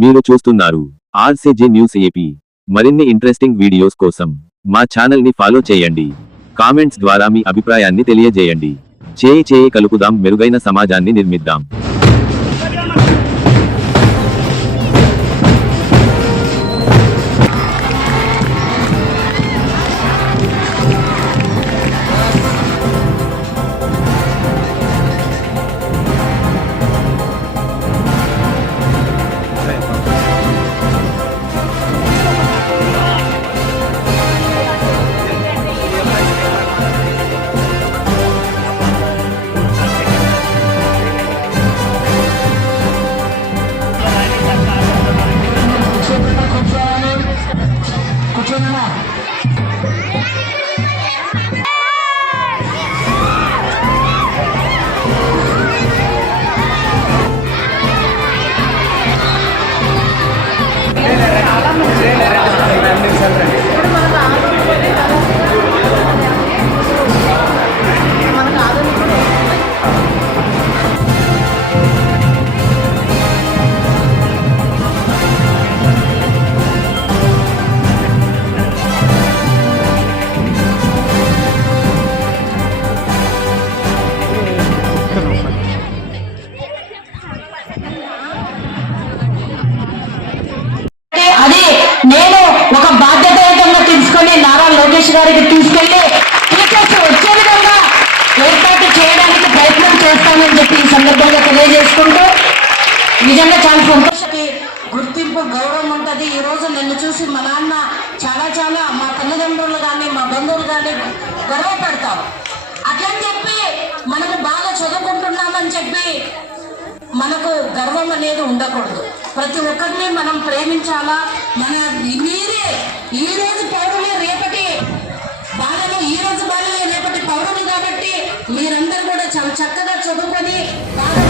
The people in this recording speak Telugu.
మీరు చూస్తున్నారు ఆర్సీజే న్యూస్ ఏపీ. మరిన్ని ఇంట్రెస్టింగ్ వీడియోస్ కోసం మా ఛానల్ ని ఫాలో చేయండి. కామెంట్స్ ద్వారా మీ అభిప్రాయాన్ని తెలియజేయండి. చేయి కలుపుదాం, మెరుగైన సమాజాన్ని నిర్మిద్దాం. నేను ఒక బాధ్యతాయుతంగా తీసుకొని నారా లోకేష్ గారికి తీసుకెళ్లి టీచర్స్ వచ్చే విధంగా ఏర్పాటు చేయడానికి ప్రయత్నం చేస్తానని చెప్పి ఈ సందర్భంగా తెలియజేసుకుంటూ నిజంగా చాలా సంతోషకి గుర్తింపు గౌరవం ఉంటుంది. ఈ రోజు నిన్ను చూసి మా నాన్న చాలా మా తల్లిదండ్రులు కానీ మా బంధువులు కానీ గర్వపడతారు. అట్లని చెప్పి మనము బాగా చదువుకుంటున్నామని చెప్పి మనకు గర్వం అనేది ఉండకూడదు. ప్రతి ఒక్కరిని మనం ప్రేమించాలా. మీరే ఈ రోజు పౌరులే, రేపటి బాలలు, ఈ రోజు బాలలే రేపటి పౌరులు. కాబట్టి మీరందరూ కూడా చాలా చక్కగా చదువుకొని బాగా